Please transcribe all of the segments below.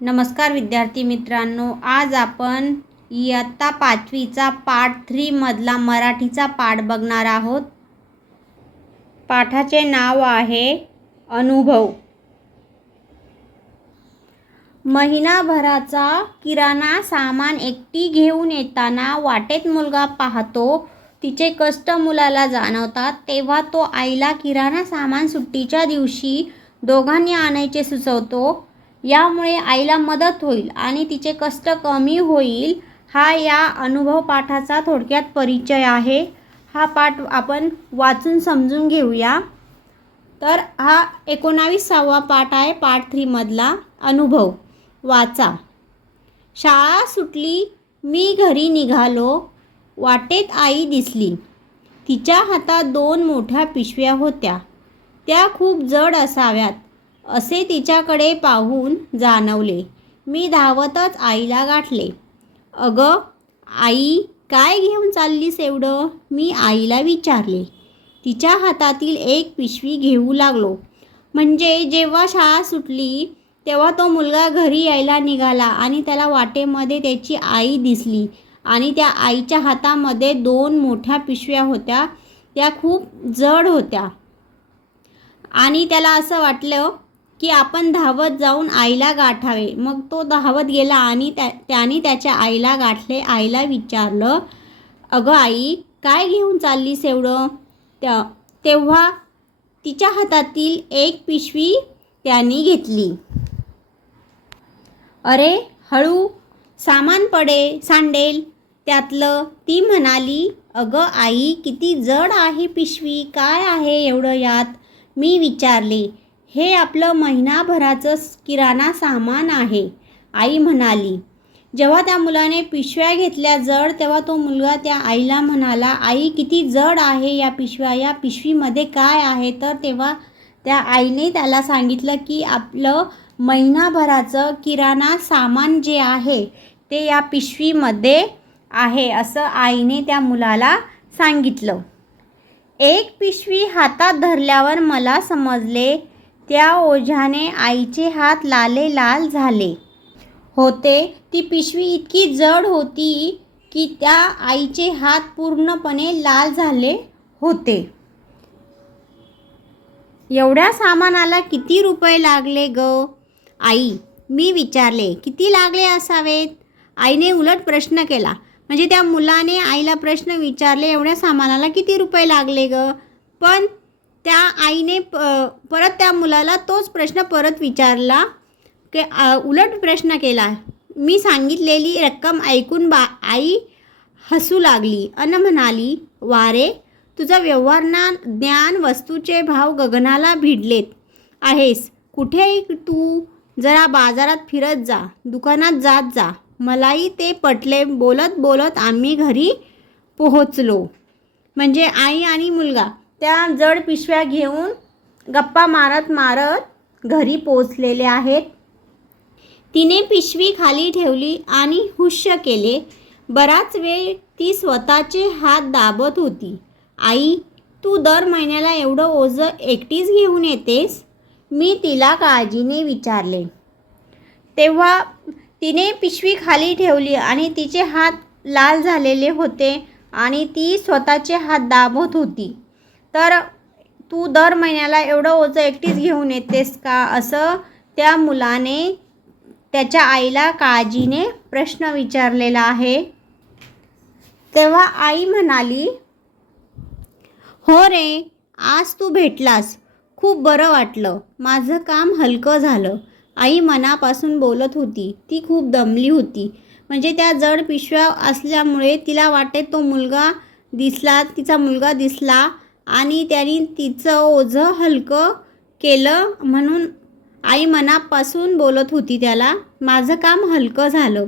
नमस्कार विद्यार्थी मित्रांनो, आज आपण इयत्ता 5वीचा पाठ 3 मधला मराठीचा पाठ बघणार आहोत। पाठाचे नाव आहे अनुभव। महिनाभराचा किराणा सामान एकटी घेऊन येताना वाटेत मुलगा पाहतो। तिचे कष्ट मुलाला जाणवतात, तेव्हा तो आईला किराणा सामान सुट्टीच्या दिवशी दोघांनी आणायचे सुचवतो। यामुळे आईला मदत होईल आणि तिचे कष्ट कमी होईल। हा या अनुभव पाठाचा थोडक्यात परिचय आहे। हा पाठ आपण वाचून समजून घेऊया। तर हा 19वा पाठ आहे, पाठ 3 मधला अनुभव। वाचा। शाळा सुटली, मी घरी निघालो, वाटेत आई दिसली। तिच्या हातात 2 मोठ्या पिशव्या होत्या, त्या खूप जड असाव्यात असे तिच्याकडे पाहून जाणवले। मी धावतच आईला गाठले। अगं आई, काय घेऊन चाललीस एवढं? मी आईला विचारले। तिच्या हातातील एक पिशवी घेऊ लागलो। म्हणजे जेव्हा शाळा सुटली तेव्हा तो मुलगा घरी यायला निघाला आणि त्याला वाटेमध्ये त्याची आई दिसली आणि त्या आईच्या हातामध्ये 2 मोठ्या पिशव्या होत्या, त्या खूप जड होत्या आणि त्याला असं वाटलं की आपण धावत जाऊन आईला गाठावे। मग तो धावत गेला आणि त्याने त्याच्या आईला गाठले। आईला विचारलं, अगं आई, काय घेऊन चाललीस एवढं? तेव्हा तिच्या हातातील एक पिशवी त्याने घेतली। अरे हळू, सामान सांडेल त्यातलं, ती म्हणाली। अगं आई, किती जड आहे पिशवी, काय आहे एवढं यात? मी विचारले। हे आपलं महिनाभराचं किराणा सामान आहे, आई म्हणाली। जेव्हा त्या मुलाने पिशव्या घेतल्या जड, तेव्हा तो मुलगा त्या आईला म्हणाला, आई किती जड आहे या पिशव्या, या पिशवीमध्ये काय आहे? तर तेव्हा त्या आईने त्याला सांगितलं की आपलं महिनाभराचं किराणा सामान जे आहे ते या पिशवीमध्ये आहे, असं आईने त्या मुलाला सांगितलं। एक पिशवी हातात धरल्यावर मला समजले, त्या ओझ्याने आईचे हात लाल झाले होते। ती पिशवी इतकी जड होती की त्या आईचे हात पूर्णपणे लाल झाले होते। एवढ्या सामानाला किती रुपये लागले ग आई? मी विचारले। किती लागले असावेत? आईने उलट प्रश्न केला। म्हणजे त्या मुलाने आईला प्रश्न विचारले, एवढ्या सामानाला किती रुपये लागले ग? पण त्या आईने परत त्या मुलाला तोच प्रश्न परत विचारला, की उलट प्रश्न केला। मी सांगितलेली रक्कम ऐकून आई हसू लागली अन म्हणाली, वारे, तुझं व्यवहार ज्ञान, वस्तूचे भाव गगनाला भिडलेत आहेस। कुठे तू? जरा बाजारात फिरत जा, दुकानात जात जा। मलाही ते पटले। बोलत बोलत आम्ही घरी पोहोचलो। म्हणजे आई आणि मुलगा त्या जड पिशव्या घेऊन गप्पा मारत मारत घरी पोहोचलेले आहेत। तिने पिशवी खाली ठेवली आणि हुश्य केले। बराच वेळ ती स्वतःचे हात दाबत होती। आई, तू दर महिन्याला एवढं ओझं एकटीच घेऊन येतेस? मी तिला काळजीने विचारले। तेव्हा तिने पिशवी खाली ठेवली आणि तिचे हात लाल झालेले होते आणि ती स्वतःचे हात दाबत होती। तर तू दर महिन्याला एवढं ओझं एकटीच घेऊन येतेस का, असं त्या मुलाने त्याच्या आईला काळजीने प्रश्न विचारलेला आहे। तेव्हा आई म्हणाली, हो रे, आज तू भेटलास, खूप बरं वाटलं, माझं काम हलकं झालं। आई मनापासून बोलत होती। ती खूप दमली होती। म्हणजे त्या जड पिशव्या असल्यामुळे तिला वाटते तिचा मुलगा दिसला आणि त्याने तिचं ओझं हलकं केलं, म्हणून आई मनापासून बोलत होती त्याला, माझं काम हलकं झालं।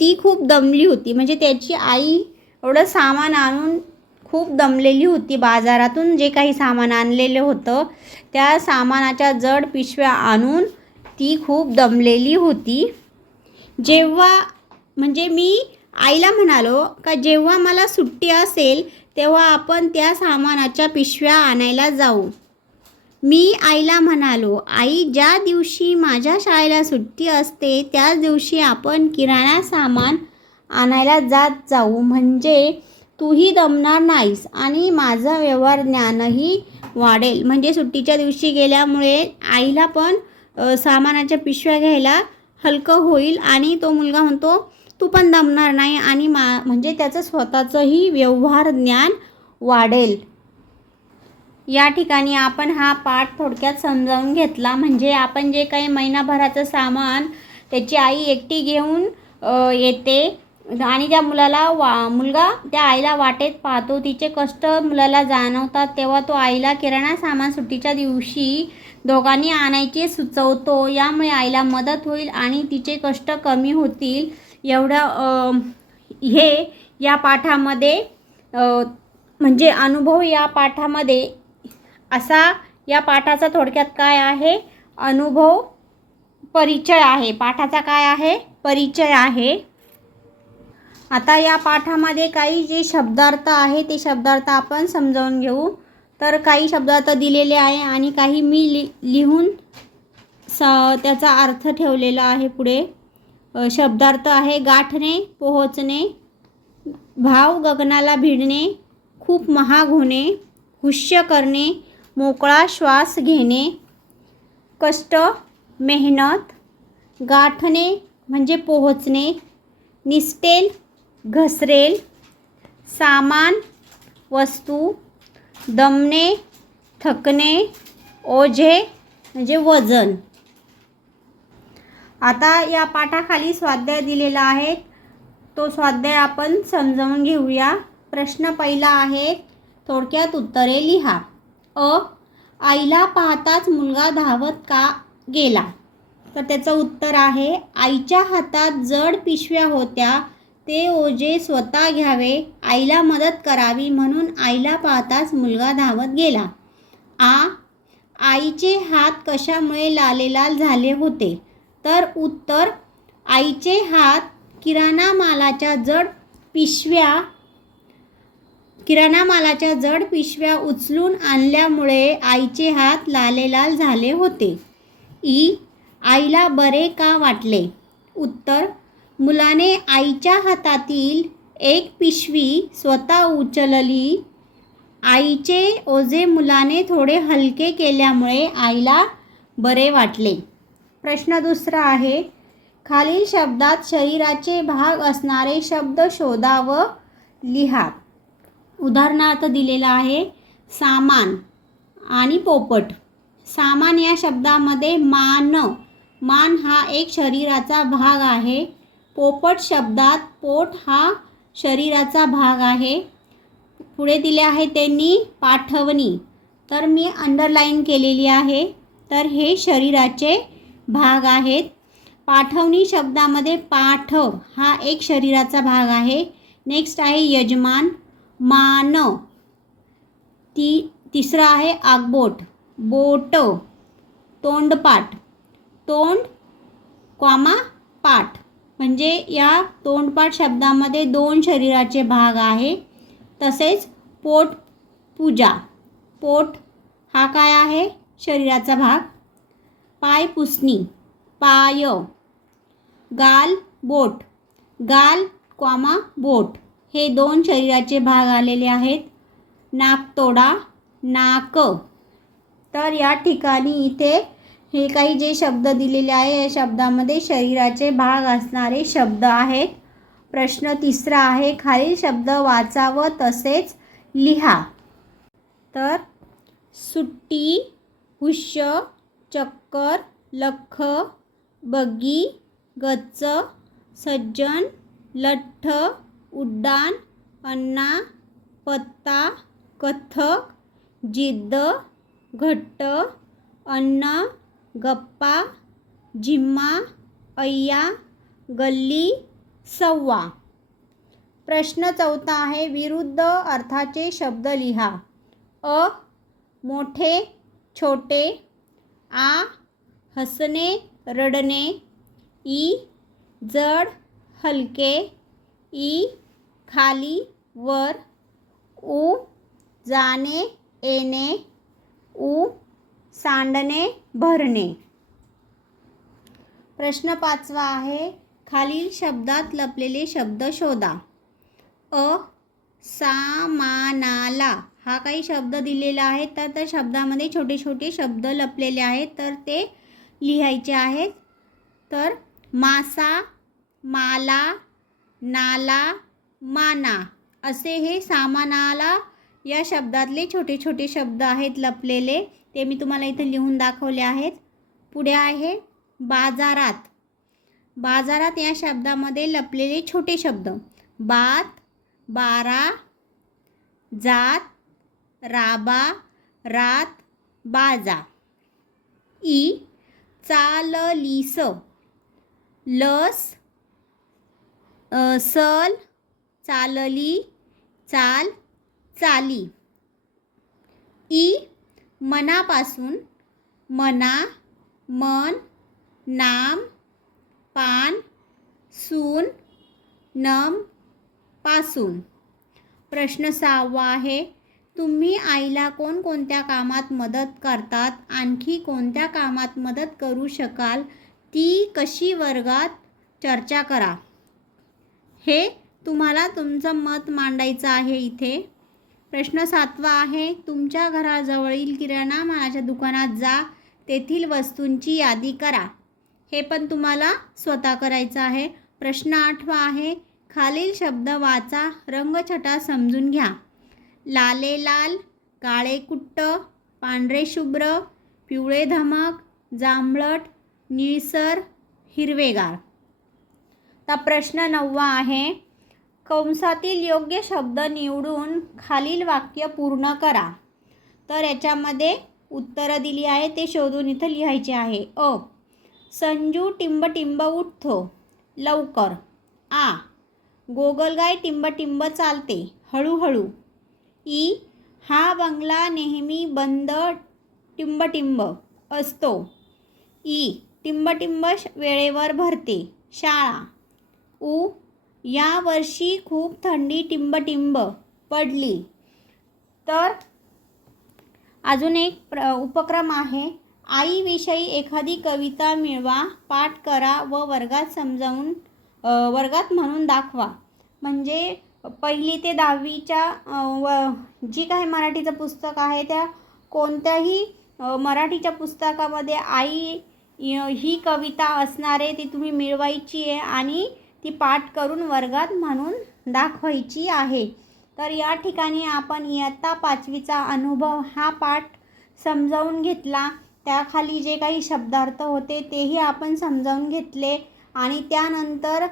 ती खूप दमली होती। म्हणजे त्याची आई एवढं सामान आणून खूप दमलेली होती। बाजारातून जे काही सामान आणलेलं होतं त्या सामानाच्या जड पिशव्या आणून ती खूप दमलेली होती। म्हणजे मी आईला म्हणालो का जेव्हा मला सुट्टी असेल तेव्हा आपण त्या सामानाच्या पिशव्या आणायला जाऊ। मी आईला म्हणालो, आई, ज्या दिवशी माझ्या शाळेला सुट्टी असते त्याच दिवशी आपण किराणा सामान आणायला जाऊ, म्हणजे तूही दमणार नाहीस आणि माझं व्यवहार ज्ञानही वाढेल. म्हणजे सुट्टीच्या दिवशी गेल्यामुळे आईला पण सामानाच्या पिशव्या घ्यायला हलकं होईल आणि तो मुलगा म्हणतो तू पण दमणार नाही आणि म्हणजे त्याचं स्वतःचंही व्यवहार ज्ञान वाढेल. या ठिकाणी आपण हा पाठ थोडक्यात समजावून घेतला. म्हणजे आपण जे काही महिनाभराचं सामान त्याची आई एकटी घेऊन येते आणि त्या मुलगा त्या आईला वाटेत पाहतो, तिचे कष्ट मुलाला जाणवतात, तेव्हा तो आईला किराणा सामान सुट्टीच्या दिवशी दोघांनी आणायचे सुचवतो. यामुळे आईला मदत होईल आणि तिचे कष्ट कमी होतील. एवढं हे या पाठामध्ये म्हणजे अनुभव या पाठामध्ये असा या पाठाचा थोडक्यात काय आहे, अनुभव परिचय आहे. पाठाचा काय आहे, परिचय आहे. आता या पाठामध्ये काही जे शब्दार्थ आहे ते शब्दार्थ आपण समजावून घेऊ. तर काही शब्दार्थ दिलेले आहे आणि काही मी लिहून त्याचा अर्थ ठेवलेला आहे पुढे. शब्दार्थ आहे गाठणे, पोहोचणे, भाव गगनाला भिडणे, खूप महाग होणे, हुश्य करणे, मोकळा श्वास घेणे, कष्ट, मेहनत, गाठणे म्हणजे पोहोचणे, निसटेल, घसरेल, सामान, वस्तू, दमणे, थकणे, ओझे म्हणजे वजन. आता या पाठाखाली स्वाध्याय दिलेला आहे, तो स्वाध्याय आपण समजावून घेऊया. प्रश्न पहिला आहे, थोडक्यात उत्तरे लिहा. आईला पाहताच मुलगा धावत का गेला? तर त्याचं उत्तर आहे, आईच्या हातात जड पिशव्या होत्या, ते ओझे स्वतः घ्यावे, आईला मदत करावी म्हणून आईला पाहताच मुलगा धावत गेला. आईचे हात कशामुळे लालेलाल झाले होते? तर उत्तर, आईचे हात किराणा मालाच्या जड पिशव्या उचलून आणल्यामुळे आईचे हात लालेलाल झाले होते. आईला बरे का वाटले? उत्तर, मुलाने आईच्या हातातील एक पिशवी स्वतः उचलली. आईचे ओझे मुलाने थोडे हलके केल्यामुळे आईला बरे वाटले. प्रश्न दुसरा आहे, खालील शब्दात शरीराचे भाग असणारे शब्द शोधा व लिहा. उदाहरणार्थ दिलेला आहे, सामान आणि पोपट. सामान या शब्दामध्ये मान हा एक शरीराचा भाग आहे. पोपट शब्दात पोट हा शरीराचा भाग आहे. पुढे दिले आहे त्यांनी पाठवणी, तर मी अंडरलाईन केलेली आहे. तर हे शरीराचे भाग आहेत. पाठवणी शब्दामध्ये पाठव हा एक शरीराचा भाग आहे. नेक्स्ट आहे यजमान, मान. तिसरं आहे आगबोट, बोट. तोंडपाठ, तोंड, पाठ. म्हणजे या तोंडपाठ शब्दामध्ये दोन शरीराचे भाग आहे. तसेच पोटपूजा, पोट हा काय आहे, शरीराचा भाग. पायपुसणी, पाय. गाल, बोट, गाल, बोट हे दोन शरीराचे भाग आलेले आहेत. नाकतोडा, नाक. तर या ठिकाणी इथे हे काही जे शब्द दिलेले आहे या शब्दामध्ये शरीराचे भाग असणारे शब्द आहेत. प्रश्न तिसरा आहे, खालील शब्द वाचा व तसेच लिहा. तर सुट्टी, हुश्य, चक्कर, लख, बग्गी, गच्च, सज्जन, लठ्ठ, उड्डाण, अन्ना, पत्ता, कथक, जिद्द, घट्ट, अन्न, गप्पा, झिम्मा, अय्या, गल्ली, सव्वा. प्रश्न चौथा आहे, विरुद्ध अर्थाचे शब्द लिहा. मोठे, छोटे. हसणे, रडणे. जड, हलके. खाली, वर. जाणे, येणे. सांडणे, भरणे. प्रश्न 5वा आहे, खालील शब्दात लपलेले शब्द शोधा. सामानाला हा काही शब्द दिलेला आहे, तर त्या शब्दामध्ये छोटे छोटे शब्द लपलेले आहेत, तर ते लिहायचे आहेत. तर मासा, माला, नाला, माना असे हे सामानाला या शब्दातले छोटे छोटे शब्द आहेत लपलेले, ते मी तुम्हाला इथे लिहून दाखवले आहेत. पुढे आहे बाजारात. बाजारात या शब्दामध्ये लपलेले छोटे शब्द बात, बारा, जात, राबा, रात, बाजा. चाललीस, लस, सल, चालली, चाल, चाली. मनापासून, मना, मन, नाम, पान, सून, नम, पासून. प्रश्न 6वा आहे, तुम्ही आईला कोणकोणत्या कामात मदत करतात, आणखी कोणत्या कामात मदत करू शकाल, ती कशी वर्गात चर्चा करा. हे तुम्हाला तुमचं मत मांडायचं आहे इथे. प्रश्न 7वा आहे, तुमच्या घराजवळील किराणा मालाच्या दुकानात जा, तेथील वस्तूंची यादी करा. हे पण तुम्हाला स्वतः करायचं आहे. प्रश्न 8वा आहे, खालील शब्द वाचा, रंगछटा समजून घ्या. लाले लाल, काळे कुट्ट, पांढरे शुभ्र, पिवळे धमक, जांभळट, निळसर, हिरवेगार. तर प्रश्न 9वा आहे, कंसातील योग्य शब्द निवडून खालील वाक्य पूर्ण करा. तर याच्यामध्ये उत्तरं दिली आहे, ते शोधून इथं लिहायचे आहे. संजू टिंब टिंब उठतो लवकर. गोगलगाय टिंब टिंब चालते हळूहळू. हा बंगला नेहमी बंद टिंब टिंब असतो. टिंब टिंब वेळेवर भरते शाळा. या वर्षी खूप थंडी टिंब टिंब पडली. तर अजून एक उपक्रम आहे, आईविषयी एखादी कविता मिळवा, पाठ करा व वर्गात म्हणून दाखवा. म्हणजे 1ली ते 10वीच्या जी काही मराठीचं पुस्तक आहे, त्या कोणत्याही मराठीच्या पुस्तकामध्ये आई ही कविता असणार आहे, ती तुम्ही मिळवायची आहे आणि ती पाठ करून वर्गात म्हणून दाखवायची आहे. तर या ठिकाणी आपण इयत्ता 5वीचा अनुभव हा पाठ समजावून घेतला. त्याखाली जे काही शब्दार्थ होते तेही आपण समजावून घेतले आणि त्यानंतर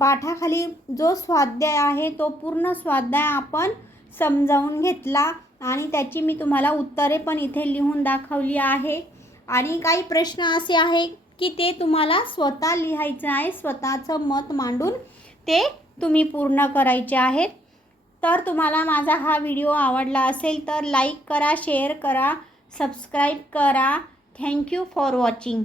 पाठाखाली जो स्वाध्याय आहे तो पूर्ण स्वाध्याय आपण समजावून घेतला आणि त्याची मी तुम्हाला उत्तरे पण इथे लिहून दाखवली आहे. आणि काही प्रश्न असे आहे की ते तुम्हाला स्वतः लिहायचं आहे, स्वतःचं मत मांडून ते तुम्ही पूर्ण करायचे आहेत. तर तुम्हाला माझा हा व्हिडिओ आवडला असेल तर लाईक करा, शेअर करा, सबस्क्राईब करा. Thank you for watching.